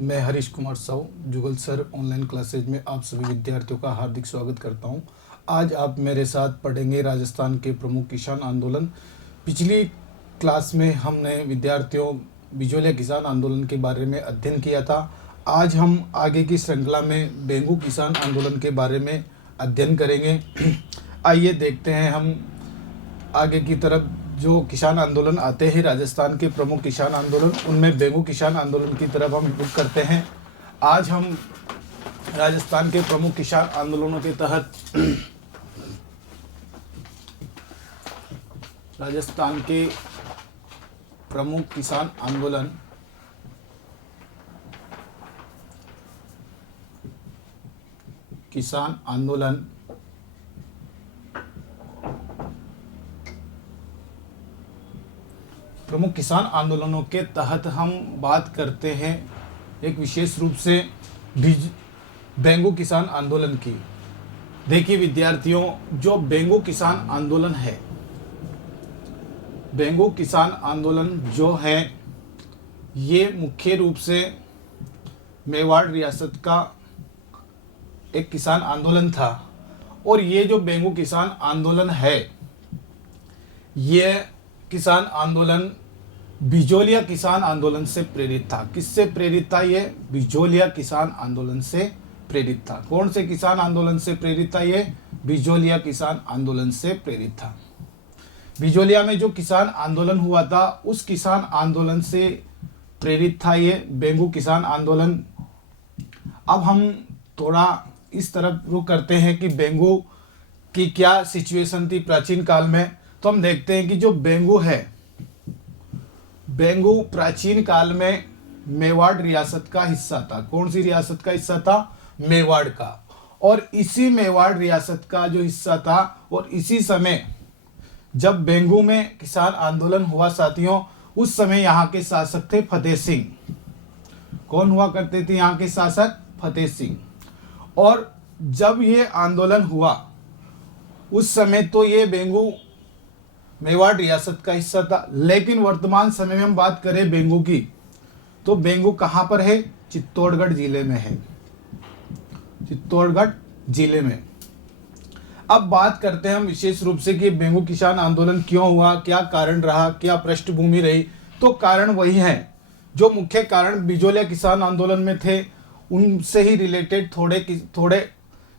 मैं हरीश कुमार साहू जुगल sir online classes में आप सभी विद्यार्थियों का हार्दिक स्वागत करता हूं। आज आप मेरे साथ पढ़ेंगे राजस्थान के प्रमुख किसान आंदोलन। पिछली क्लास में हमने विद्यार्थियों बिजोलिया किसान आंदोलन के बारे में अध्ययन किया था। आज हम आगे की श्रृंखला में बेंगू किसान आंदोलन के बारे में अध्ययन करेंगे। आइए देखते हैं हम आगे की तरफ। जो किसान आंदोलन आते हैं राजस्थान के प्रमुख किसान आंदोलन, उनमें बेंगू किसान आंदोलन की तरफ हम रुख करते हैं। आज हम राजस्थान के प्रमुख किसान आंदोलनों के तहत राजस्थान के प्रमुख किसान आंदोलन प्रमुख किसान आंदोलनों के तहत हम बात करते हैं एक विशेष रूप से बेंगू किसान आंदोलन की। देखिए विद्यार्थियों, जो बेंगू किसान आंदोलन है, बेंगू किसान आंदोलन जो है ये मुख्य रूप से मेवाड़ रियासत का एक किसान आंदोलन था। और ये जो बेंगू किसान आंदोलन है, ये किसान आंदोलन बिजोलिया किसान आंदोलन से प्रेरित था। किससे प्रेरित था? ये बिजोलिया किसान आंदोलन से प्रेरित था। कौन से किसान आंदोलन से प्रेरित था? ये बिजोलिया किसान आंदोलन से प्रेरित था। बिजोलिया में जो किसान आंदोलन हुआ था, उस किसान आंदोलन से प्रेरित था ये बेंगू किसान आंदोलन। अब हम थोड़ा इस तरफ रुख करते हैं कि बेंगू की क्या सिचुएशन थी प्राचीन काल में। तो हम देखते हैं कि जो बेंगू है, बेंगू प्राचीन काल में मेवाड़ रियासत का हिस्सा था। कौन सी रियासत का हिस्सा था? मेवाड़ का। और इसी मेवाड़ रियासत का जो हिस्सा था, और इसी समय जब बेंगू में किसान आंदोलन हुआ साथियों, उस समय यहाँ के शासक थे फतेह सिंह। कौन हुआ करते थे यहाँ के शासक? फतेह सिंह। और जब ये आंदोलन हुआ उस समय तो ये बेंगू मेवाड़ रियासत का हिस्सा था। लेकिन वर्तमान समय में हम बात करें बेंगू की, तो बेंगू कहाँ पर है? चित्तौड़गढ़ जिले में है। चित्तौड़गढ़ जिले में। अब बात करते हैं हम विशेष रूप से कि बेंगू किसान आंदोलन क्यों हुआ, क्या कारण रहा, क्या पृष्ठभूमि रही। तो कारण वही है जो मुख्य कारण बिजोलिया किसान आंदोलन में थे, उनसे ही रिलेटेड थोड़े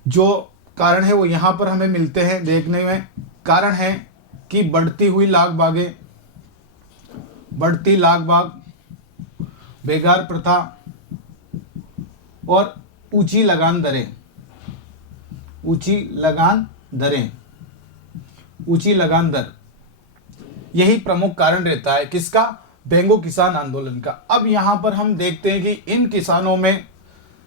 जो कारण है वो यहाँ पर हमें मिलते हैं देखने में। कारण है कि बढ़ती लाग बाग, बेगार प्रथा और ऊंची लगान दर, यही प्रमुख कारण रहता है किसका? बेंगू किसान आंदोलन का। अब यहाँ पर हम देखते हैं कि इन किसानों में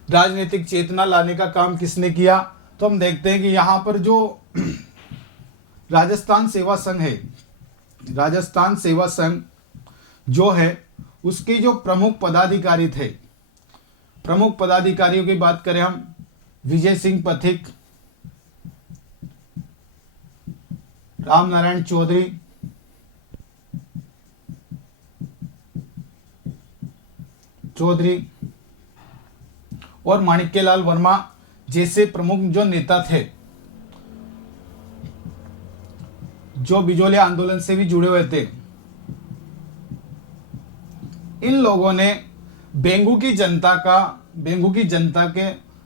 राजनीतिक चेतना लाने का काम किसने किया। तो हम देखते हैं कि यहाँ पर जो राजस्थान सेवा संघ है, राजस्थान सेवा संघ जो है उसके जो प्रमुख पदाधिकारी थे, प्रमुख पदाधिकारियों की बात करें हम, विजय सिंह पथिक, राम नारायण चौधरी और माणिक्यलाल वर्मा जैसे प्रमुख जो नेता थे, जो बिजोलिया आंदोलन से भी जुड़े हुए थे। इन लोगों ने बेंगू की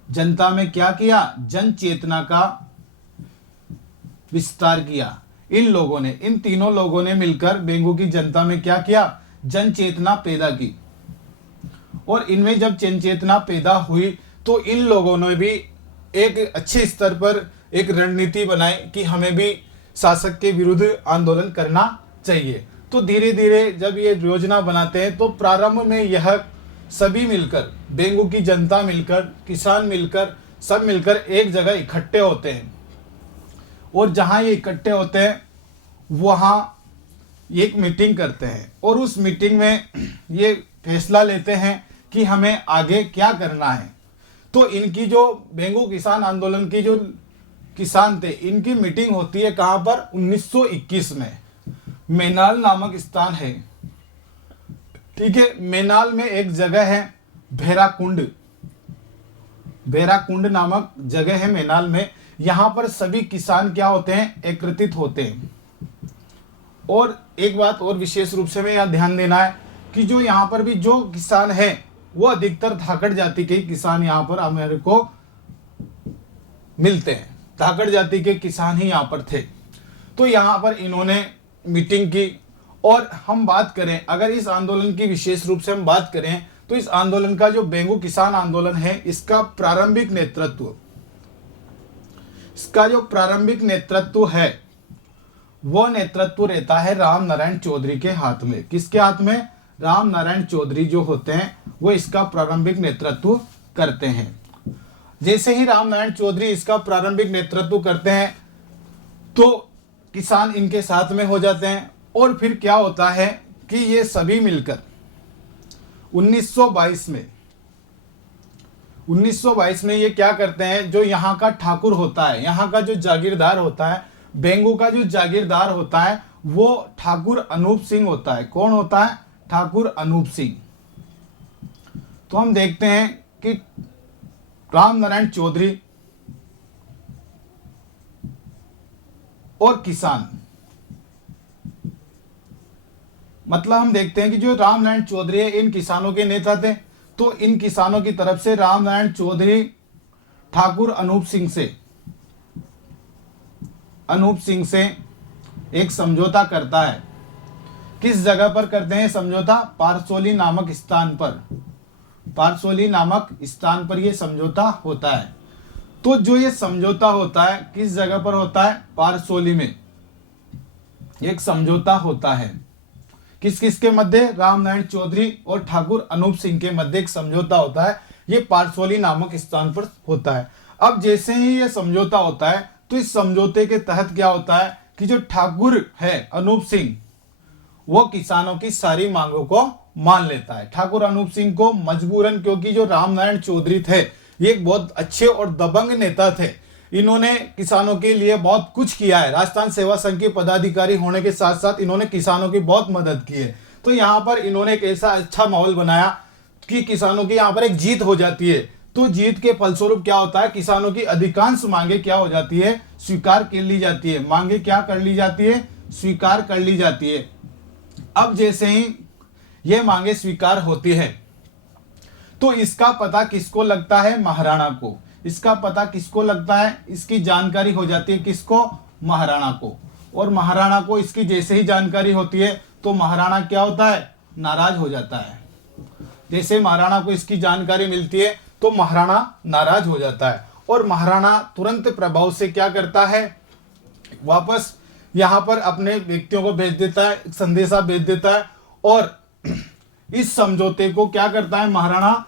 जनता में क्या किया? जन चेतना का विस्तार किया। इन तीनों लोगों ने मिलकर बेंगू की जनता में क्या किया? जन चेतना पैदा की। और इनमें जब जन चेतना पैदा हुई तो इन लोगों ने भी एक अच्छे स्तर पर एक रणनीति बनाई कि हमें भी शासक के विरुद्ध आंदोलन करना चाहिए। तो धीरे धीरे जब ये योजना बनाते हैं तो प्रारंभ में यह सभी मिलकर, बेंगू की जनता मिलकर, किसान मिलकर, सब मिलकर एक जगह इकट्ठे होते हैं। और जहां ये इकट्ठे होते हैं वहां एक मीटिंग करते हैं और उस मीटिंग में ये फैसला लेते हैं कि हमें आगे क्या करना है। तो इनकी जो बेंगू किसान आंदोलन की जो किसान थे, इनकी मीटिंग होती है कहां पर? 1921 में मेनाल नामक स्थान है। ठीक है, मेनाल में एक जगह है भेराकुंड, भेराकुंड नामक जगह है मैनाल में। यहाँ पर सभी किसान क्या होते हैं, एकत्रित होते हैं। और एक बात और विशेष रूप से में यहाँ ध्यान देना है कि जो यहाँ पर भी जो किसान है वो अधिकतर धाकड़ जाति के किसान यहाँ पर हमारे को मिलते हैं। धाकड़ जाति के किसान ही यहाँ पर थे। तो यहाँ पर इन्होंने मीटिंग की। और हम बात करें अगर इस आंदोलन की विशेष रूप से हम बात करें तो इस आंदोलन का जो बेंगो किसान आंदोलन है इसका प्रारंभिक नेतृत्व है वो नेतृत्व रहता है राम नारायण चौधरी के हाथ में। किसके हाथ में? राम नारायण चौधरी जो होते हैं वो इसका प्रारंभिक नेतृत्व करते हैं। जैसे ही राम नारायण चौधरी इसका प्रारंभिक नेतृत्व करते हैं तो किसान इनके साथ में हो जाते हैं। और फिर क्या होता है कि ये सभी मिलकर 1922 में ये क्या करते हैं, जो यहाँ का ठाकुर होता है, यहाँ का जो जागीरदार होता है, बेंगो का जो जागीरदार होता है वो ठाकुर अनूप सिंह होता है। कौन होता है? ठाकुर अनूप सिंह। तो हम देखते हैं कि राम नारायण चौधरी और किसान, मतलब हम देखते हैं कि जो राम नारायण चौधरी है इन किसानों के नेता थे। तो इन किसानों की तरफ से राम नारायण चौधरी ठाकुर अनूप सिंह से एक समझौता करता है। किस जगह पर करते हैं समझौता? पारसोली नामक स्थान पर यह समझौता होता है। तो जो ये समझौता होता है किस जगह पर होता है? पारसोली में एक समझौता होता है। किस किस के मध्य? राम नारायण चौधरी और ठाकुर अनूप सिंह के मध्य एक समझौता होता है। ये पारसोली नामक स्थान पर होता है। अब जैसे ही ये समझौता होता है तो इस समझौते के तहत क्या होता है कि जो ठाकुर है अनूप सिंह वो किसानों की सारी मांगों को मान लेता है। ठाकुर अनूप सिंह को मजबूरन, क्योंकि जो राम नारायण चौधरी थे ये एक बहुत अच्छे और दबंग नेता थे। इन्होंने किसानों के लिए बहुत कुछ किया है। राजस्थान सेवा संघ के पदाधिकारी होने के साथ साथ इन्होंने किसानों की बहुत मदद की है। तो यहाँ पर इन्होंने एक ऐसा अच्छा माहौल बनाया कि किसानों की यहाँ पर एक जीत हो जाती है। तो जीत के फलस्वरूप क्या होता है, किसानों की अधिकांश मांगे क्या हो जाती है? स्वीकार कर ली जाती है। मांगे क्या कर ली जाती है? स्वीकार कर ली जाती है। अब जैसे ही ये मांगे स्वीकार होती है तो इसका पता किसको लगता है? महाराणा को। इसका पता किसको लगता है? इसकी जानकारी हो जाती है किसको? महाराणा को। और महाराणा को इसकी जैसे ही जानकारी होती है तो महाराणा क्या होता है? नाराज हो जाता है। जैसे महाराणा को इसकी जानकारी मिलती है तो महाराणा नाराज हो जाता है। और महाराणा तुरंत प्रभाव से क्या करता है? वापस यहाँ पर अपने व्यक्तियों को भेज देता है, संदेशा भेज देता है और इस समझौते को क्या करता है? महाराणा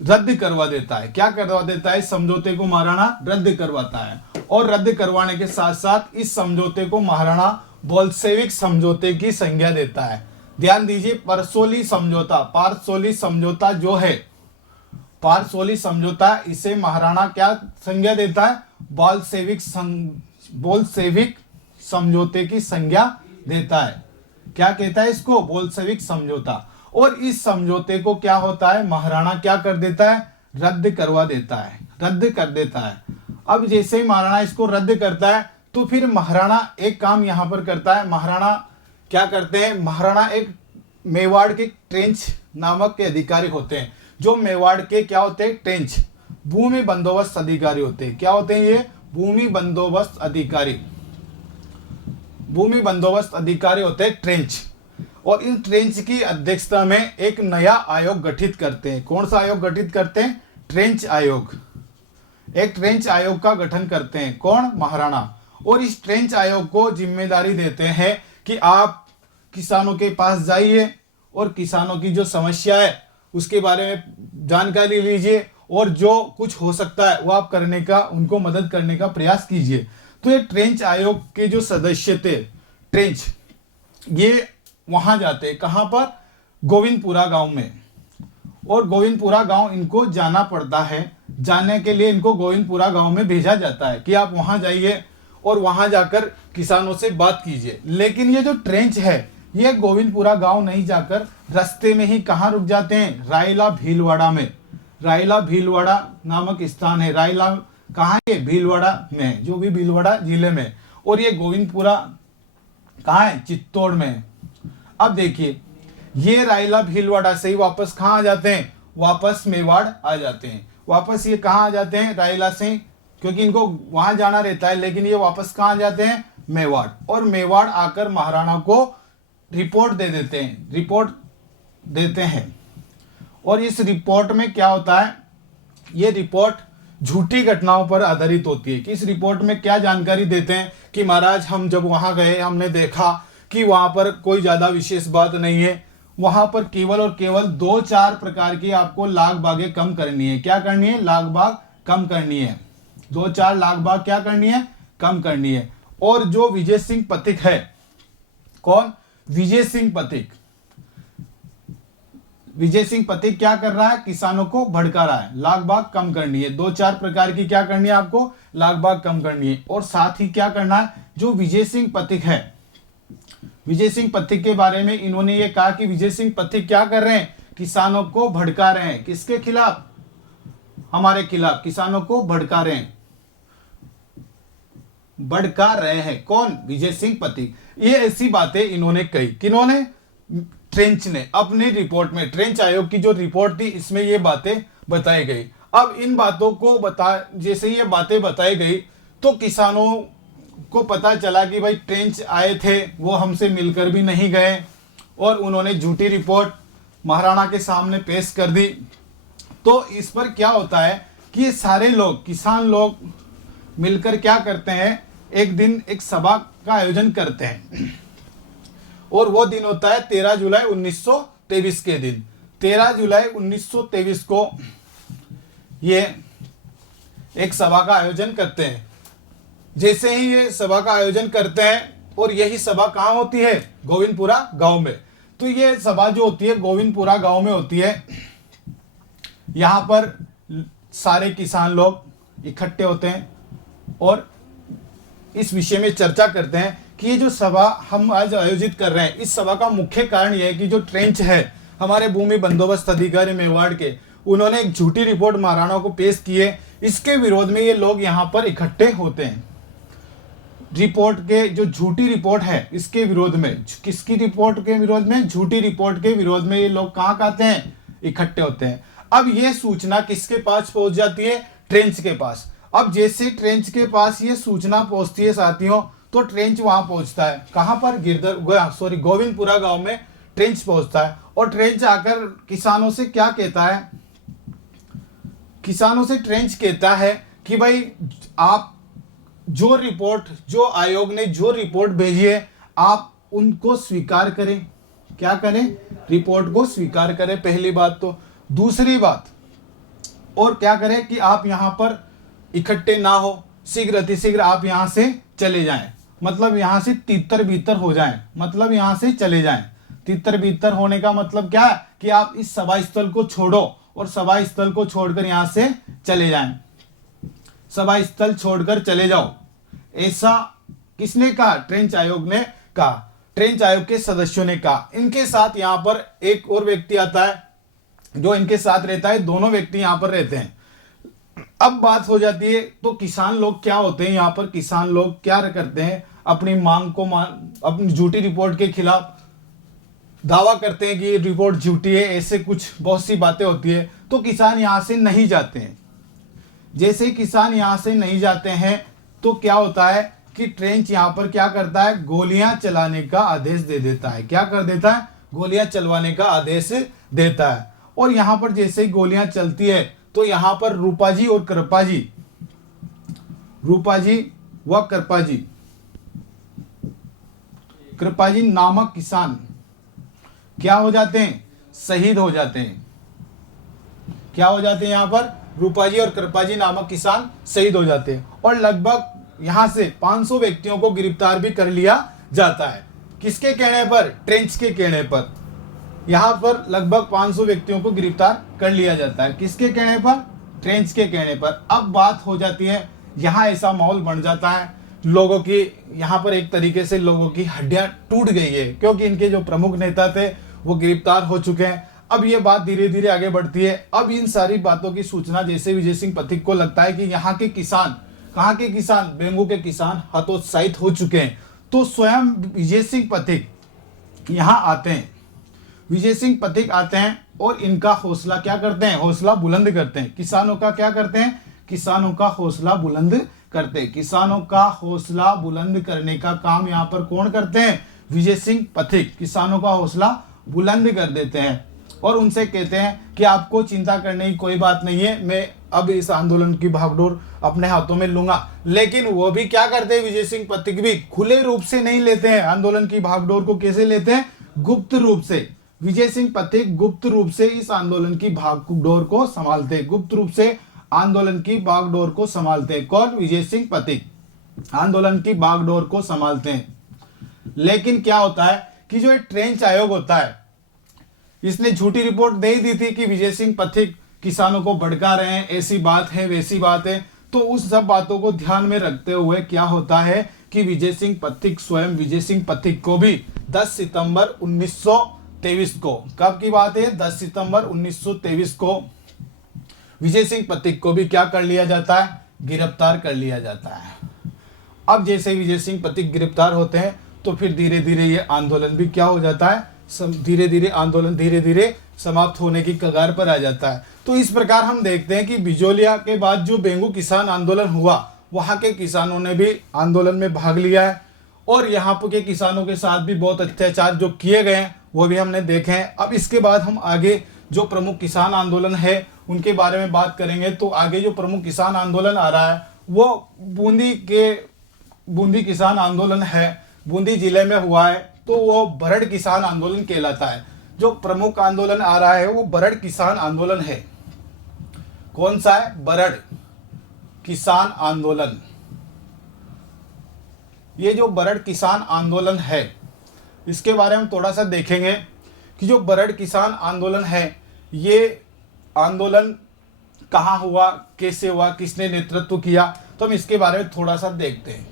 रद्द करवा देता है। क्या करवा देता है? इस समझौते को महाराणा रद्द करवाता है। और रद्द करवाने के साथ साथ इस समझौते को महाराणा बोल्शेविक समझौते की संज्ञा देता है। ध्यान दीजिए, पारसोली समझौता जो है, पारसोली समझौता, इसे महाराणा क्या संज्ञा देता है? बोल्शेविक समझौते की संज्ञा देता है। क्या कहता है इसको? बोल्शेविक समझौता। और इस समझौते को क्या होता है? महाराणा क्या कर देता है? रद्द करवा देता है, रद्द कर देता है। अब जैसे ही महाराणा इसको रद्द करता है तो फिर महाराणा एक काम यहां पर करता है। महाराणा क्या करते हैं? महाराणा एक मेवाड़ के ट्रेंच नामक के अधिकारी होते हैं। जो मेवाड़ के क्या होते हैं? ट्रेंच, भूमि बंदोबस्त अधिकारी होते हैं। क्या होते हैं ये? भूमि बंदोबस्त अधिकारी होते हैं, ट्रेंच। और इन ट्रेंच की अध्यक्षता में एक नया आयोग गठित करते हैं। कौन सा आयोग गठित करते हैं? ट्रेंच आयोग। एक ट्रेंच आयोग का गठन करते हैं। कौन? महाराणा। और इस ट्रेंच आयोग को जिम्मेदारी देते हैं कि आप किसानों के पास जाइए और किसानों की जो समस्या है उसके बारे में जानकारी लीजिए और जो कुछ हो सकता है वो आप करने का, उनको मदद करने का प्रयास कीजिए। तो ये ट्रेंच आयोग के जो सदस्य थे, ट्रेंच, ये वहां जाते हैं। कहां पर? गोविंदपुरा गांव में। और गोविंदपुरा गांव इनको जाना पड़ता है। जाने के लिए इनको गोविंदपुरा गांव में भेजा जाता है कि आप वहां जाइए और वहां जाकर किसानों से बात कीजिए। लेकिन ये जो ट्रेंच है ये गोविंदपुरा गांव नहीं जाकर रास्ते में ही कहाँ रुक जाते हैं, रायला भीलवाड़ा में। रायला भीलवाड़ा नामक स्थान है। रायला कहाँ है, भीलवाड़ा में, जो भी भीलवाड़ा जिले में। और ये गोविंदपुरा कहाँ है, चित्तौड़ में। अब देखिए ये रायला भीलवाड़ा से ही वापस कहाँ आ जाते हैं, वापस मेवाड़ आ जाते हैं। वापस ये कहाँ आ जाते हैं, रायला से, क्योंकि इनको वहां जाना रहता है, लेकिन ये वापस कहाँ आ जाते हैं, मेवाड़। और मेवाड़ आकर महाराणा को रिपोर्ट दे देते हैं, रिपोर्ट देते हैं। और इस रिपोर्ट में क्या होता है, ये रिपोर्ट झूठी घटनाओं पर आधारित होती है। कि इस रिपोर्ट में क्या जानकारी देते हैं कि महाराज हम जब वहां गए हमने देखा कि वहां पर कोई ज्यादा विशेष बात नहीं है, वहां पर केवल और केवल 2-4 प्रकार की आपको लाग बागें कम करनी है। क्या करनी है, लाग बाग कम करनी है। 2-4 लाग बाग क्या करनी है, कम करनी है। और जो विजय सिंह पथिक है, कौन, विजय सिंह पथिक, विजय सिंह पथिक क्या कर रहा है, किसानों को भड़का रहा है। लाग बाग कम करनी है, 2-4 प्रकार की क्या करनी है आपको, लाग बाग कम करनी है। और साथ ही क्या करना है, जो विजय सिंह पथिक है, विजय सिंह पथिक के बारे में इन्होंने ये कहा कि विजय सिंह पथिक क्या कर रहे हैं, किसानों को भड़का रहे हैं। किसके खिलाफ, हमारे खिलाफ, किसानों को भड़का रहे हैं, भड़का रहे हैं। कौन, विजय सिंह पथिक। ये ऐसी बातें इन्होंने कही, किन्होंने, ट्रेंच ने अपनी रिपोर्ट में, ट्रेंच आयोग की जो रिपोर्ट थी इसमें ये बातें बताई गई। अब इन बातों को जैसे ये बातें बताई गई तो किसानों को पता चला कि भाई ट्रेंच आए थे, वो हमसे मिलकर भी नहीं गए, और उन्होंने झूठी रिपोर्ट महाराणा के सामने पेश कर दी। तो इस पर क्या होता है कि ये सारे लोग, किसान लोग मिलकर क्या करते हैं, एक दिन एक सभा का आयोजन करते हैं। और वो दिन होता है 13 जुलाई 1923 के दिन। 13 जुलाई 1923 को ये एक सभा का आयोजन करते हैं। जैसे ही ये सभा का आयोजन करते हैं, और यही सभा कहाँ होती है, गोविंदपुरा गांव में। तो ये सभा जो होती है गोविंदपुरा गांव में होती है। यहाँ पर सारे किसान लोग इकट्ठे होते हैं और इस विषय में चर्चा करते हैं कि ये जो सभा हम आज आयोजित कर रहे हैं, इस सभा का मुख्य कारण यह है कि जो ट्रेंच है, हमारे भूमि बंदोबस्त अधिकारी मेवाड़ के, उन्होंने एक झूठी रिपोर्ट महाराणा को पेश की है। इसके विरोध में ये लोग यहाँ पर इकट्ठे होते हैं। रिपोर्ट के, जो झूठी रिपोर्ट है इसके विरोध में, किसकी रिपोर्ट के विरोध में, झूठी रिपोर्ट के विरोध में ये लोग कहाँ आते हैं, इकट्ठे होते हैं। अब ये सूचना किसके पास पहुंच जाती है, ट्रेंच के पास। अब जैसे ट्रेंच के पास ये सूचना पहुंचती है साथियों, तो ट्रेंच वहां पहुंचता है, कहां पर, गोविंदपुरा गांव में ट्रेंच पहुंचता है। और ट्रेंच आकर किसानों से क्या कहता है, किसानों से ट्रेंच कहता है कि भाई आप जो रिपोर्ट, जो आयोग ने जो रिपोर्ट भेजी है, आप उनको स्वीकार करें। क्या करें, रिपोर्ट को स्वीकार करें, पहली बात तो। दूसरी बात और क्या करें कि आप यहां पर इकट्ठे ना हो, शीघ्र अतिशीघ्र आप यहां से चले जाएं, मतलब यहां से तितर बीतर हो जाएं, मतलब यहां से चले जाएं। तितर बीतर होने का मतलब क्या है कि आप इस सभा स्थल को छोड़ो, और सभा स्थल को छोड़कर यहां से चले जाएं, सभा स्थल छोड़कर चले जाओ। ऐसा किसने कहा, ट्रेंच आयोग ने कहा, ट्रेंच आयोग के सदस्यों ने कहा। इनके साथ यहां पर एक और व्यक्ति आता है जो इनके साथ रहता है, दोनों व्यक्ति यहां पर रहते हैं। अब बात हो जाती है, तो किसान लोग क्या होते हैं, यहाँ पर किसान लोग क्या करते हैं, अपनी मांग को अपनी झूठी रिपोर्ट के खिलाफ दावा करते हैं कि ये रिपोर्ट झूठी है, ऐसे कुछ बहुत सी बातें होती है। तो किसान यहाँ से नहीं जाते हैं। जैसे किसान यहाँ से नहीं जाते हैं तो क्या होता है कि ट्रेंच यहाँ पर क्या करता है, गोलियां चलाने का आदेश दे देता है। क्या कर देता है, गोलियां चलवाने का आदेश देता है। और यहाँ पर जैसे ही गोलियां चलती है तो यहाँ पर रूपाजी और कृपाजी, रूपाजी व कृपाजी नामक किसान क्या हो जाते हैं, शहीद हो जाते हैं। क्या हो जाते हैं, यहाँ पर रूपाजी और कृपाजी नामक किसान शहीद हो जाते हैं। और लगभग यहाँ से 500 व्यक्तियों को गिरफ्तार भी कर लिया जाता है। किसके कहने पर, ट्रेंच के कहने पर। यहाँ पर लगभग 500 व्यक्तियों को गिरफ्तार कर लिया जाता है, किसके कहने पर, ट्रेंच के कहने पर। अब बात हो जाती है, यहाँ ऐसा माहौल बन जाता है, लोगों की यहाँ पर एक तरीके से लोगों की हड्डियां टूट गई है, क्योंकि इनके जो प्रमुख नेता थे वो गिरफ्तार हो चुके हैं। अब ये बात धीरे धीरे आगे बढ़ती है। अब इन सारी बातों की सूचना जैसे विजय सिंह पथिक को लगता है कि यहाँ के किसान, कहाँ के किसान, बेंगू के किसान हतोत्साहित हो चुके हैं, तो स्वयं विजय सिंह पथिक यहाँ आते हैं। विजय सिंह पथिक आते हैं और इनका हौसला क्या करते हैं, हौसला बुलंद करते हैं। किसानों का क्या करते हैं, किसानों का हौसला बुलंद करते हैं। किसानों का हौसला बुलंद करने का काम यहाँ पर कौन करते हैं, विजय सिंह पथिक किसानों का हौसला बुलंद कर देते हैं और उनसे कहते हैं कि आपको चिंता करने की कोई बात नहीं है, मैं अब इस आंदोलन की भागडोर अपने हाथों में लूंगा। लेकिन वो भी क्या करते हैं, विजय सिंह पथिक भी खुले रूप से नहीं लेते हैं आंदोलन की भागडोर को। कैसे लेते हैं, गुप्त रूप से। विजय सिंह पथिक गुप्त रूप से इस आंदोलन की भागडोर को संभालते हैं, गुप्त रूप से आंदोलन की बागडोर को संभालते हैं। कौन, विजय सिंह पथिक आंदोलन की बागडोर को संभालते हैं। लेकिन क्या होता है कि जो ट्रेंच आयोग होता है, इसने झूठी रिपोर्ट दे दी थी कि विजय सिंह पथिक किसानों को भड़का रहे हैं, ऐसी बात है वैसी बात है। तो उस सब बातों को ध्यान में रखते हुए क्या होता है कि विजय सिंह पथिक, स्वयं विजय सिंह पथिक को भी 10 सितंबर 1923 को, कब की बात है, 10 सितंबर 1923 को विजय सिंह पथिक को भी क्या कर लिया जाता है, गिरफ्तार कर लिया जाता है। अब जैसे विजय सिंह पथिक गिरफ्तार होते हैं तो फिर धीरे धीरे ये आंदोलन भी क्या हो जाता है, धीरे धीरे आंदोलन धीरे धीरे समाप्त होने की कगार पर आ जाता है। तो इस प्रकार हम देखते हैं कि बिजोलिया के बाद जो बेंगू किसान आंदोलन हुआ, वहां के किसानों ने भी आंदोलन में भाग लिया है और यहाँ के किसानों के साथ भी बहुत अत्याचार जो किए गए हैं वो भी हमने देखे हैं। अब इसके बाद हम आगे जो प्रमुख किसान आंदोलन है उनके बारे में बात करेंगे। तो आगे जो प्रमुख किसान आंदोलन आ रहा है वो बूंदी किसान आंदोलन है, बूंदी जिले में हुआ है, तो वो बरड़ किसान आंदोलन कहलाता है। जो प्रमुख आंदोलन आ रहा है वो बरड़ किसान आंदोलन है। कौन सा है, बरड़ किसान आंदोलन। ये जो बरड़ किसान आंदोलन है इसके बारे में थोड़ा सा देखेंगे कि जो बरड़ किसान आंदोलन है ये आंदोलन कहाँ हुआ, कैसे हुआ, किसने नेतृत्व किया, तो हम इसके बारे में थोड़ा सा देखते हैं।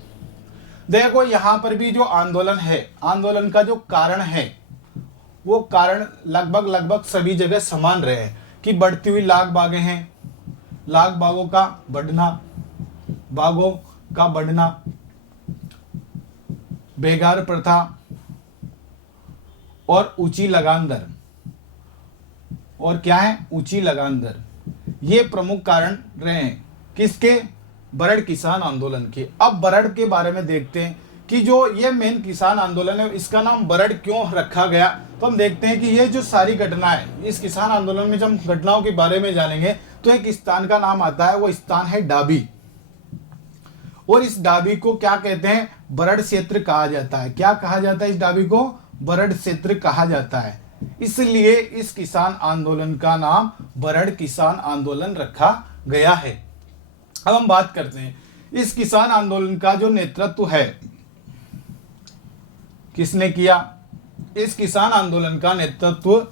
देखो यहाँ पर भी जो आंदोलन है, आंदोलन का जो कारण है वो कारण लगभग सभी जगह समान रहे हैं कि बढ़ती हुई लाग बागें हैं, लाग बागों का बढ़ना, बेगार प्रथा और ऊंची लगान दर, और क्या है, ऊंची लगान दर, ये प्रमुख कारण रहे हैं किसके, बरड़ किसान आंदोलन के। अब बरड़ के बारे में देखते हैं कि जो ये मेन किसान आंदोलन है इसका नाम बरड़ क्यों रखा गया। तो हम देखते हैं कि ये जो सारी घटनाएं इस किसान आंदोलन में, जब हम घटनाओं के बारे में जानेंगे तो एक स्थान का नाम आता है, वो स्थान है डाबी। और इस डाबी को क्या कहते हैं, बरड़ क्षेत्र कहा जाता है। क्या कहा जाता है, इस डाबी को बरड़ क्षेत्र कहा जाता है। इसलिए इस किसान आंदोलन का नाम बरड़ किसान आंदोलन रखा गया है। अब हम बात करते हैं इस किसान आंदोलन का जो नेतृत्व है किसने किया। इस किसान आंदोलन का नेतृत्व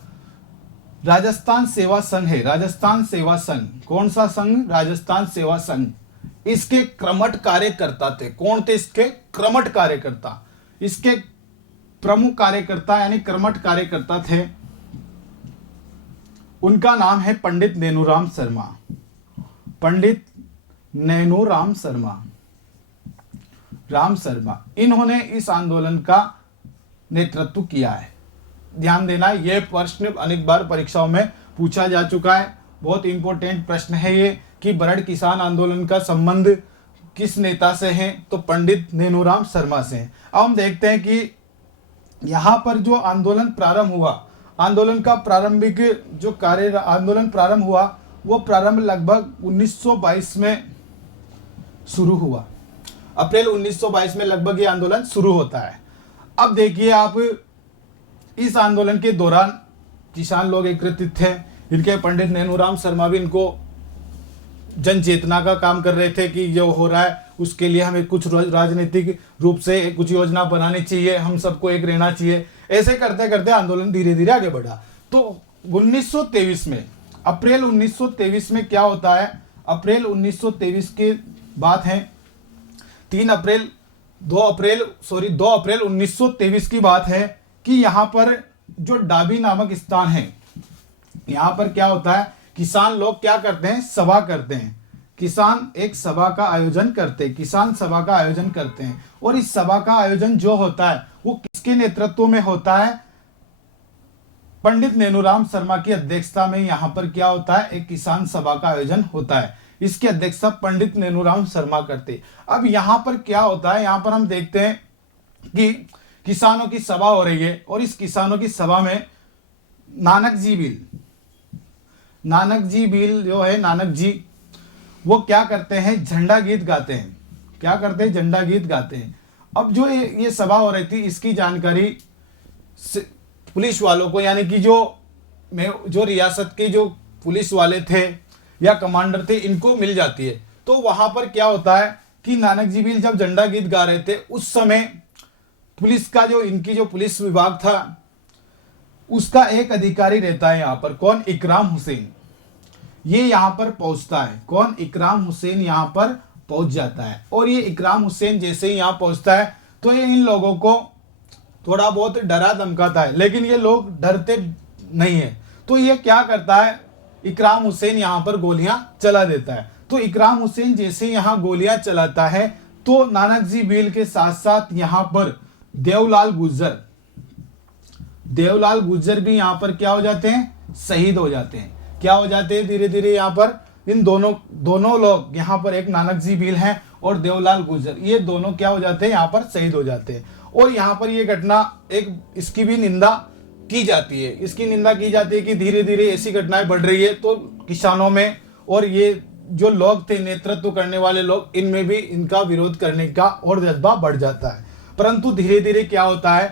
राजस्थान सेवा संघ है, राजस्थान सेवा संघ। कौन सा संघ, राजस्थान सेवा संघ। इसके क्रमठ कार्यकर्ता थे। कौन थे इसके, क्रमठ कार्यकर्ता। इसके प्रमुख कार्यकर्ता यानी क्रमठ कार्यकर्ता थे, उनका नाम है पंडित नेनूराम शर्मा। पंडित नेनूराम शर्मा, राम शर्मा, इन्होंने इस आंदोलन का नेतृत्व किया है। ध्यान देना, यह प्रश्न अनेक बार परीक्षाओं में पूछा जा चुका है। बहुत इंपॉर्टेंट प्रश्न है ये कि बरड़ किसान आंदोलन का संबंध किस नेता से है, तो पंडित नेनूराम शर्मा से है। अब हम देखते हैं कि यहाँ पर जो आंदोलन प्रारंभ हुआ, आंदोलन का प्रारंभिक जो कार्य आंदोलन प्रारंभ हुआ वो प्रारंभ लगभग 1922 में शुरू हुआ। अप्रैल 1922 में लगभग ये आंदोलन शुरू होता है। अब देखिए आप, इस आंदोलन के दौरान किसान लोग एकत्रित थे। इनके पंडित नेनूराम शर्मा भी इनको जन चेतना का काम कर रहे थे कि जो हो रहा है उसके लिए हमें कुछ राजनीतिक रूप से कुछ योजना बनानी चाहिए, हम सबको एक रहना चाहिए। ऐसे करते करते आंदोलन धीरे धीरे आगे बढ़ा। तो 1923 में, अप्रैल 1923 में क्या होता है, अप्रैल 1923 के बात है, 3 अप्रैल 2 अप्रैल 1923 की बात है कि यहाँ पर जो डाबी नामक स्थान है, यहाँ पर क्या होता है, किसान लोग क्या करते हैं, सभा करते हैं। किसान एक सभा का आयोजन करते हैं, किसान सभा का आयोजन करते हैं। और इस सभा का आयोजन जो होता है वो किसके नेतृत्व में होता है, पंडित नेनूराम शर्मा की अध्यक्षता में यहाँ पर क्या होता है, एक किसान सभा का आयोजन होता है। इसकी अध्यक्षता पंडित नेनूराम शर्मा करते। अब यहाँ पर क्या होता है, यहाँ पर हम देखते हैं कि किसानों की सभा हो रही है और इस किसानों की सभा में नानक जी भील जो है, नानक जी वो क्या करते हैं, झंडा गीत गाते हैं। क्या करते हैं, झंडा गीत गाते हैं। अब जो ये सभा हो रही थी इसकी जानकारी पुलिस वालों को, यानी कि जो रियासत के जो पुलिस वाले थे या कमांडर थे, इनको मिल जाती है। तो वहां पर क्या होता है कि नानक जी भील जब झंडा गीत गा रहे थे उस समय पुलिस का इनकी जो पुलिस विभाग था उसका एक अधिकारी रहता है यहाँ पर, कौन, इकराम हुसैन। ये यहाँ पर पहुंचता है, कौन, इकराम हुसैन यहाँ पर पहुंच जाता है। और ये इकराम हुसैन जैसे ही यहाँ पहुंचता है तो ये इन लोगों को थोड़ा बहुत डरा धमकाता है, लेकिन ये लोग डरते नहीं है। तो ये क्या करता है, इकराम हुसैन यहाँ पर गोलियां चला देता है। तो इकराम हुसैन जैसे यहाँ गोलियां चलाता है तो नानक जी भील के साथ साथ यहाँ पर देवलाल गुज्जर भी यहाँ पर क्या हो जाते हैं, शहीद हो जाते हैं। क्या हो जाते हैं, धीरे धीरे यहाँ पर इन दोनों लोग, यहाँ पर एक नानक जी भील हैं और देवलाल गुज्जर, ये दोनों क्या हो जाते हैं, यहाँ पर शहीद हो जाते हैं। और यहाँ पर ये घटना इसकी भी निंदा की जाती है। इसकी निंदा की जाती है कि धीरे धीरे ऐसी घटनाएं बढ़ रही है तो किसानों में और ये जो लोग थे नेतृत्व करने वाले लोग, इनमें भी इनका विरोध करने का और जज्बा बढ़ जाता है। परंतु धीरे धीरे क्या होता है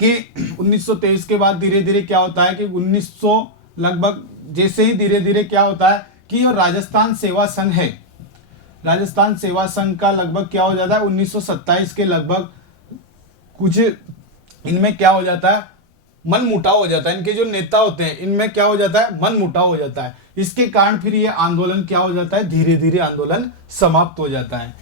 कि 1923 के बाद धीरे धीरे क्या होता है कि 1900 लगभग जैसे ही धीरे धीरे क्या होता है कि जो राजस्थान सेवा संघ है, राजस्थान सेवा संघ का लगभग क्या हो जाता है 1927 के लगभग कुछ इनमें क्या हो जाता है, मन मुटाव हो जाता है। इनके जो नेता होते हैं इनमें क्या हो जाता है, मन मुटाव हो जाता है। इसके कारण फिर ये आंदोलन क्या हो जाता है, धीरे धीरे आंदोलन समाप्त हो जाता है।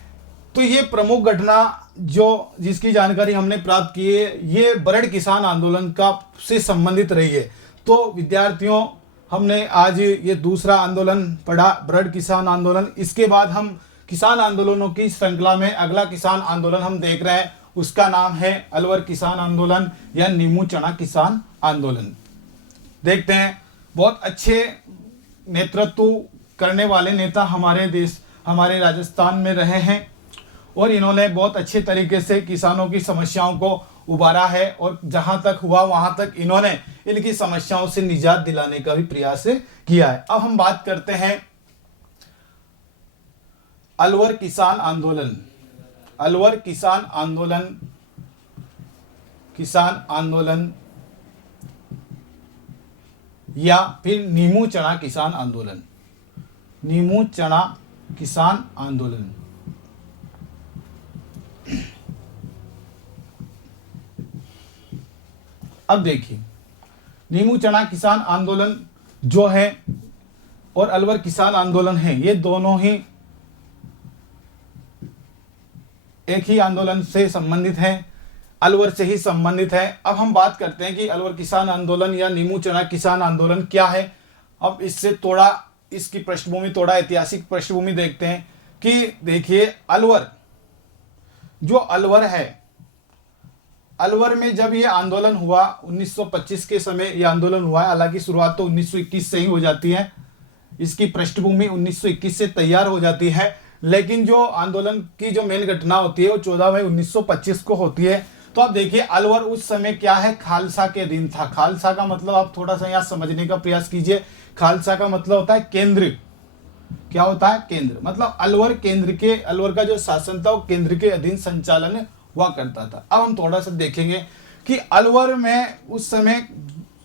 तो ये प्रमुख घटना जिसकी जानकारी हमने प्राप्त की है ये बरड़ किसान आंदोलन का से संबंधित रही है। तो विद्यार्थियों, हमने आज ये दूसरा आंदोलन पढ़ा, बरड़ किसान आंदोलन। इसके बाद हम किसान आंदोलनों की श्रृंखला में अगला किसान आंदोलन हम देख रहे हैं, उसका नाम है अलवर किसान आंदोलन या नीमू चना किसान आंदोलन। देखते हैं, बहुत अच्छे नेतृत्व करने वाले नेता हमारे राजस्थान में रहे हैं और इन्होंने बहुत अच्छे तरीके से किसानों की समस्याओं को उबारा है और जहां तक हुआ वहां तक इन्होंने इनकी समस्याओं से निजात दिलाने का भी प्रयास किया है। अब हम बात करते हैं अलवर किसान आंदोलन। अलवर किसान आंदोलन या फिर नीमू चना किसान आंदोलन। नीमू चना किसान आंदोलन अब देखिए, नीमू चना किसान आंदोलन जो है और अलवर किसान आंदोलन है, ये दोनों ही एक ही आंदोलन से संबंधित हैं, अलवर से ही संबंधित है। अब हम बात करते हैं कि अलवर किसान आंदोलन या नीमू चना किसान आंदोलन क्या है। अब इससे थोड़ा इसकी पृष्ठभूमि, थोड़ा ऐतिहासिक पृष्ठभूमि देखते हैं कि देखिए, अलवर जो अलवर है, अलवर में जब ये आंदोलन हुआ 1925 के समय ये आंदोलन हुआ है। हालांकि शुरुआत तो 1921 से ही हो जाती है, इसकी पृष्ठभूमि 1921 से तैयार हो जाती है, लेकिन जो आंदोलन की जो मेन घटना होती है वो 14 मई 1925 को होती है। तो आप देखिए, अलवर उस समय क्या है, खालसा के अधीन था। खालसा का मतलब आप थोड़ा सा यहाँ समझने का प्रयास कीजिए। खालसा का मतलब होता है केंद्र। क्या होता है, केंद्र। मतलब अलवर का जो शासन था वो केंद्र के अधीन संचालन हुआ करता था। अब हम थोड़ा सा देखेंगे कि अलवर में उस समय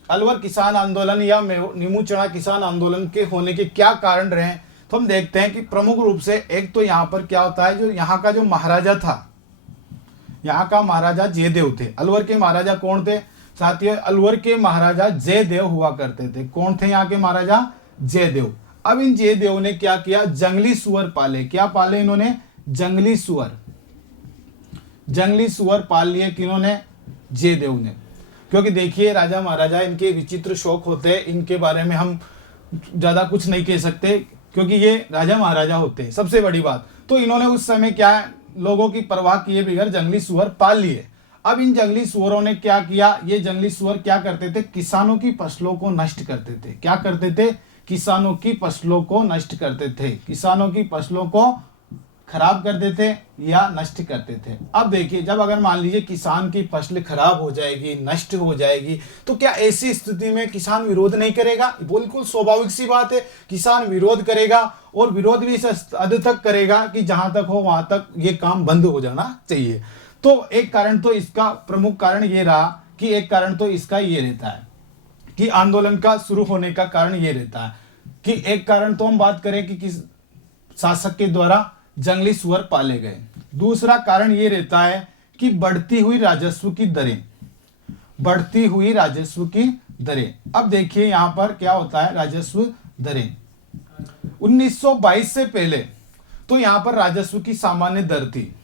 अलवर किसान आंदोलन या नीमू चना किसान आंदोलन के होने के क्या कारण रहे। तो हम देखते हैं कि प्रमुख रूप से एक तो यहाँ पर क्या होता है, जो यहाँ का जो महाराजा था, यहाँ का महाराजा जयदेव थे। अलवर के महाराजा कौन थे साथियों, अलवर के महाराजा जयदेव हुआ करते थे। कौन थे यहाँ के महाराजा, जयदेव। अब इन जयदेव ने क्या किया, जंगली सुअर पाले। क्या पाले इन्होंने, जंगली सुअर। जंगली सुअर पाल लिए किन्होंने? जयदेव ने। क्योंकि देखिए राजा महाराजा इनके विचित्र शौक होते हैं, इनके बारे में हम ज्यादा कुछ नहीं कह सकते क्योंकि ये राजा महाराजा होते हैं, सबसे बड़ी बात। तो इन्होंने उस समय क्या है, लोगों की परवाह किए बगैर जंगली सुअर पाल लिए। अब इन जंगली सुअरों ने क्या किया, ये जंगली सुअर क्या करते थे, किसानों की फसलों को नष्ट करते थे। क्या करते थे? किसानों की फसलों को नष्ट करते थे, किसानों की फसलों को खराब कर देते या नष्ट करते थे। अब देखिए, जब अगर मान लीजिए किसान की फसल खराब हो जाएगी, नष्ट हो जाएगी, तो क्या ऐसी स्थिति में किसान विरोध नहीं करेगा? बिल्कुल स्वाभाविक सी बात है, किसान विरोध करेगा और विरोध भी इस हद तक करेगा कि जहां तक हो वहां तक ये काम बंद हो जाना चाहिए। तो एक कारण तो इसका प्रमुख कारण ये रहा कि एक कारण तो इसका ये रहता है कि आंदोलन का शुरू होने का कारण ये रहता है कि एक कारण तो हम बात करें कि किस शासक के द्वारा जंगली सुअर पाले गए। दूसरा कारण ये रहता है कि बढ़ती हुई राजस्व की दरें, बढ़ती हुई राजस्व की दरें। अब देखिए यहां पर क्या होता है, राजस्व दरें 1922 से पहले तो यहां पर राजस्व की सामान्य दर थी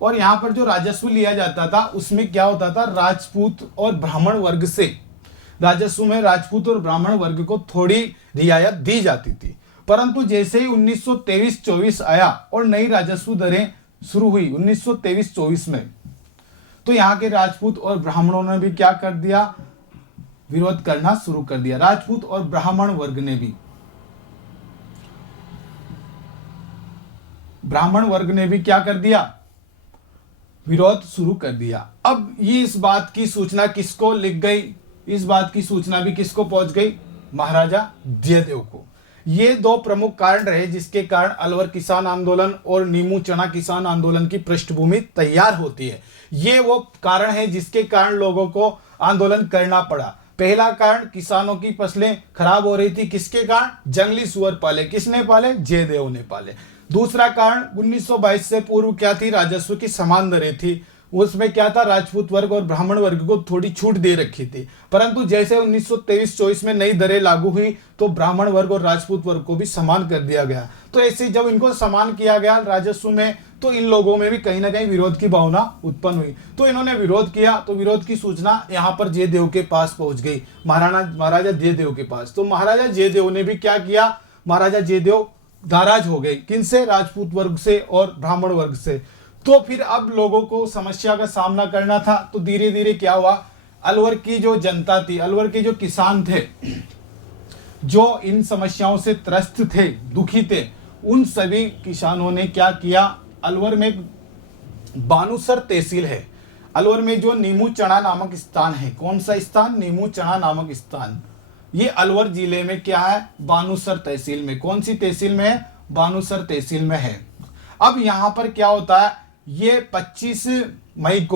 और यहां पर जो राजस्व लिया जाता था उसमें क्या होता था, राजपूत और ब्राह्मण वर्ग से राजस्व में राजपूत और ब्राह्मण वर्ग को थोड़ी रियायत दी जाती थी। परंतु जैसे ही 1923-24 आया और नई राजस्व दरें शुरू हुई 1923-24 में, तो यहाँ के राजपूत और ब्राह्मणों ने भी क्या कर दिया, विरोध करना शुरू कर दिया। राजपूत और ब्राह्मण वर्ग ने भी, ब्राह्मण वर्ग ने भी क्या कर दिया, विरोध शुरू कर दिया। अब ये इस बात की सूचना किसको लिख गई, इस बात की सूचना भी किसको पहुंच गई, महाराजा जयदेव को। ये दो प्रमुख कारण रहे जिसके कारण अलवर किसान आंदोलन और नीमू चना किसान आंदोलन की पृष्ठभूमि तैयार होती है। ये वो कारण है जिसके कारण लोगों को आंदोलन करना पड़ा। पहला कारण, किसानों की फसलें खराब हो रही थी, किसके कारण, जंगली सुअर पाले। किसने पाले? जयदेव ने पाले। दूसरा कारण 1922 से पूर्व क्या थी, राजस्व की समान दरें थी। उसमें क्या था, राजपूत वर्ग और ब्राह्मण वर्ग को थोड़ी छूट दे रखी थी। परंतु जैसे 1923-24 में नई दरें लागू हुई तो ब्राह्मण वर्ग और राजपूत वर्ग को भी समान कर दिया गया। तो ऐसे जब इनको समान किया गया राजस्व में, तो इन लोगों में भी कहीं ना कहीं विरोध की भावना उत्पन्न हुई। तो इन्होंने विरोध किया, तो विरोध की सूचना यहाँ पर जयदेव के पास पहुंच गई, महाराजा जयदेव के पास। तो महाराजा जयदेव ने भी क्या किया, महाराजा जयदेव नाराज हो गए, किनसे, राजपूत वर्ग से और ब्राह्मण वर्ग से। तो फिर अब लोगों को समस्या का सामना करना था। तो धीरे धीरे क्या हुआ, अलवर की जो जनता थी, अलवर के जो किसान थे, जो इन समस्याओं से त्रस्त थे, दुखी थे, उन सभी किसानों ने क्या किया, अलवर में बानुसर तहसील है, अलवर में जो नीमू चना नामक स्थान है, कौन सा स्थान, नीमू चना नामक स्थान, ये अलवर जिले में क्या है, बानुसर तहसील में। कौन सी तहसील में है, बानुसर तहसील में है। अब यहां पर क्या होता है, ये 25 मई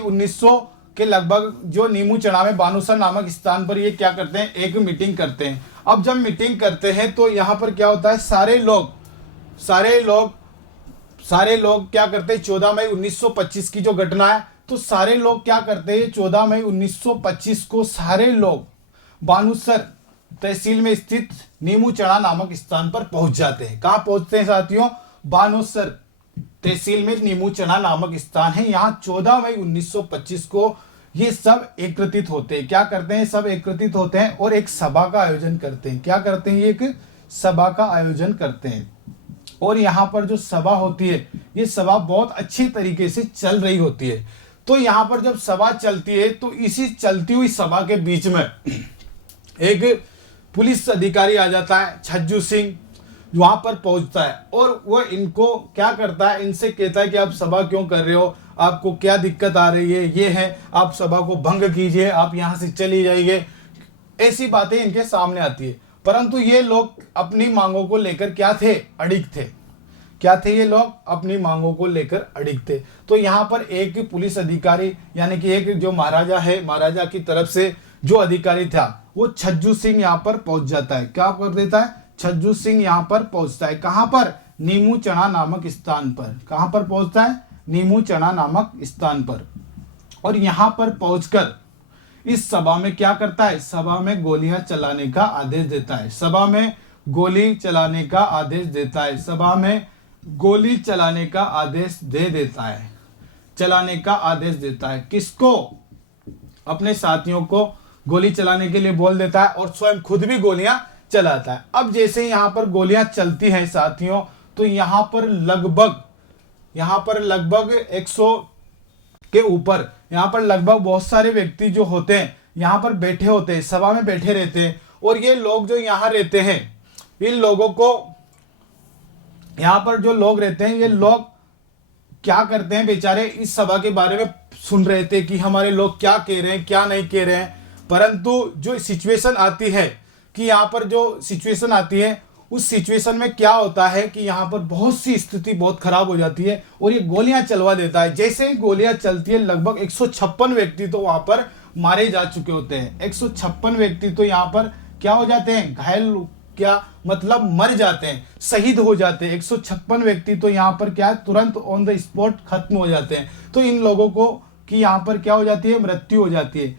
1900 के लगभग जो नीमू चना में बानुसर नामक स्थान पर ये क्या करते हैं, एक मीटिंग करते हैं। अब जब मीटिंग करते हैं तो यहाँ पर क्या होता है, सारे लोग क्या करते हैं, 14 मई 1925 की जो घटना है, तो सारे लोग क्या करते हैं, 14 मई 1925 को सारे लोग बानुसर तहसील में स्थित नीमू चना नामक स्थान पर पहुंच जाते हैं। कहां पहुंचते हैं साथियों, बानुसर तहसील में नीमू चना नामक स्थान है। यहां 14 मई 1925 को ये सब एकत्रित होते हैं। क्या करते हैं, सब एकत्रित होते हैं और एक सभा का आयोजन करते हैं। क्या करते हैं, ये एक सभा का आयोजन करते हैं। और यहाँ पर जो सभा होती है, ये सभा बहुत अच्छी तरीके से चल रही होती है। तो यहाँ पर जब सभा चलती है तो इसी चलती हुई सभा के बीच में एक पुलिस अधिकारी आ जाता है, छज्जू सिंह, वहां पर पहुंचता है और वह इनको क्या करता है, इनसे कहता है कि आप सभा क्यों कर रहे हो, आपको क्या दिक्कत आ रही है, ये है, आप सभा को भंग कीजिए, आप यहां से चली जाइए। ऐसी बातें इनके सामने आती है। परंतु ये लोग अपनी मांगों को लेकर क्या थे, अडिग थे। क्या थे ये लोग, अपनी मांगों को लेकर अडिग थे। तो यहाँ पर एक पुलिस अधिकारी यानी कि एक जो महाराजा है, महाराजा की तरफ से जो अधिकारी था, वो छज्जू सिंह यहाँ पर पहुंच जाता है। क्या कर देता है, छज्जू सिंह यहाँ पर पहुंचता है। कहां पर, नीमू चना नामक स्थान पर। कहां पर पहुंचता है, नीमू चना नामक स्थान पर। और यहां पर पहुंचकर इस सभा में क्या करता है, सभा में गोलियां चलाने का आदेश देता है। सभा में गोली चलाने का आदेश देता है, सभा में गोली चलाने का आदेश दे देता है, चलाने का आदेश देता है। किसको? अपने साथियों को गोली चलाने के लिए बोल देता है और स्वयं खुद भी गोलियां चलाता है। अब जैसे यहाँ पर गोलियां चलती हैं साथियों, तो यहाँ पर लगभग 100 के ऊपर यहाँ पर लगभग बहुत सारे व्यक्ति जो होते हैं यहाँ पर बैठे होते हैं, सभा में बैठे रहते हैं। और ये लोग जो यहाँ रहते हैं, इन लोगों को, यहाँ पर जो लोग रहते हैं, ये लोग क्या करते हैं, बेचारे इस सभा के बारे में सुन रहे थे कि हमारे लोग क्या कह रहे हैं, क्या नहीं कह रहे हैं। परंतु जो सिचुएशन आती है कि यहाँ पर जो सिचुएशन आती है, उस सिचुएशन में क्या होता है कि यहाँ पर बहुत सी स्थिति बहुत खराब हो जाती है और ये गोलियां चलवा देता है। जैसे ही गोलियां चलती है, लगभग 156 व्यक्ति तो वहां पर मारे जा चुके होते हैं। 156 व्यक्ति तो यहाँ पर क्या हो जाते हैं, घायल, क्या मतलब मर जाते हैं, शहीद हो जाते हैं। 156 व्यक्ति तो यहाँ पर क्या तुरंत ऑन द स्पॉट खत्म हो जाते हैं। तो इन लोगों को कि यहाँ पर क्या हो जाती है, मृत्यु हो जाती है।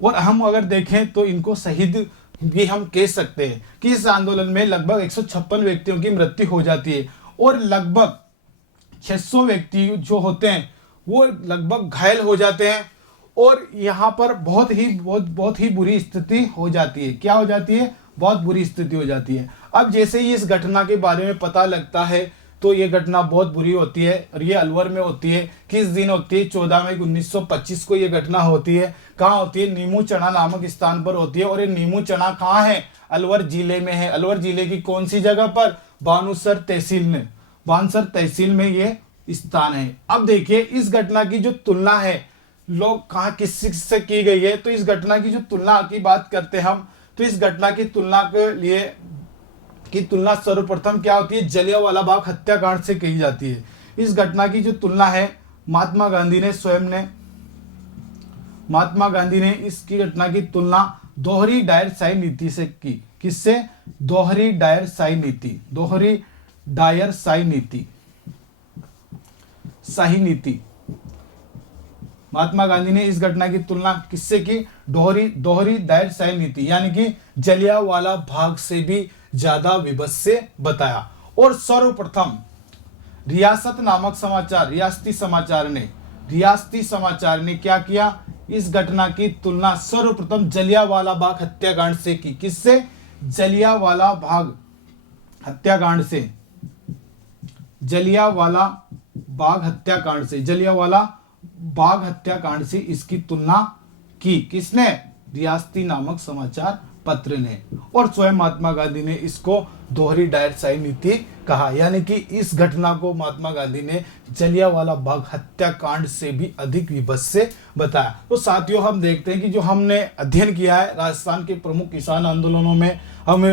और हम अगर देखें तो इनको शहीद भी हम कह सकते हैं कि इस आंदोलन में लगभग 156 व्यक्तियों की मृत्यु हो जाती है और लगभग 600 व्यक्ति जो होते हैं वो लगभग घायल हो जाते हैं। और यहाँ पर बहुत ही बुरी स्थिति हो जाती है। क्या हो जाती है? बहुत बुरी स्थिति हो जाती है। अब जैसे ही इस घटना के बारे में पता लगता है तो ये घटना बहुत बुरी होती है और ये अलवर में होती है। किस दिन होती है? 14 मई 1925 को ये घटना होती है। कहाँ होती है? नीमू चना नामक स्थान पर होती है। और ये नीमू चना कहाँ है? अलवर जिले में है। अलवर जिले की कौन सी जगह पर? बानुसर तहसील में, बानसर तहसील में ये स्थान है। अब देखिए इस घटना की जो तुलना है लोग कहाँ किस से की गई है, तो इस घटना की जो तुलना की बात करते हैं हम, तो इस घटना की तुलना के लिए की तुलना सर्वप्रथम क्या होती है? जलियांवाला बाग हत्याकांड से की जाती है। इस घटना की जो तुलना है महात्मा गांधी ने इसकी घटना की तुलना दोहरी डायर शाही नीति से की। किससे? दोहरी डायर शाही नीति। महात्मा गांधी ने इस घटना की तुलना किससे की? दोहरी डायर शाही नीति, यानी कि जलियांवाला बाग से भी ज्यादा विभत्स से बताया। और सर्वप्रथम रियासती समाचार ने क्या किया? इस घटना की तुलना सर्वप्रथम जलियांवाला बाग हत्याकांड से की। किससे? जलियांवाला बाग हत्याकांड से इसकी तुलना की। किसने? रियासती नामक समाचार पत्र ने। और स्वयं महात्मा गांधी ने इसको दोहरी डायर शाही नीति कहा, यानी कि इस घटना को महात्मा गांधी ने जलियांवाला बाग हत्याकांड से भी अधिक विभत्स से बताया। तो साथियों हम देखते हैं कि जो हमने अध्ययन किया है राजस्थान के प्रमुख किसान आंदोलनों में, हम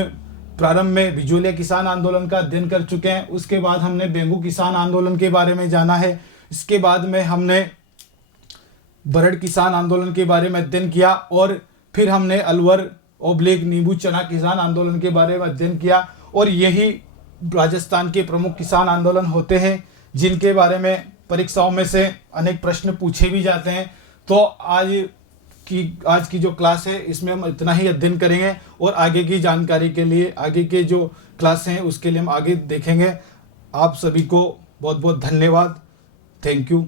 प्रारंभ में बिजोलिया किसान आंदोलन का अध्ययन कर चुके हैं। उसके बाद हमने बेंगू किसान आंदोलन के बारे में जाना है। इसके बाद में हमने बरड़ किसान आंदोलन के बारे में अध्ययन किया और फिर हमने अलवर नींबू चना किसान आंदोलन के बारे में अध्ययन किया। और यही राजस्थान के प्रमुख किसान आंदोलन होते हैं जिनके बारे में परीक्षाओं में से अनेक प्रश्न पूछे भी जाते हैं। तो आज की जो क्लास है इसमें हम इतना ही अध्ययन करेंगे और आगे की जानकारी के लिए आगे के जो क्लास हैं उसके लिए हम आगे देखेंगे। आप सभी को बहुत बहुत धन्यवाद। Thank you.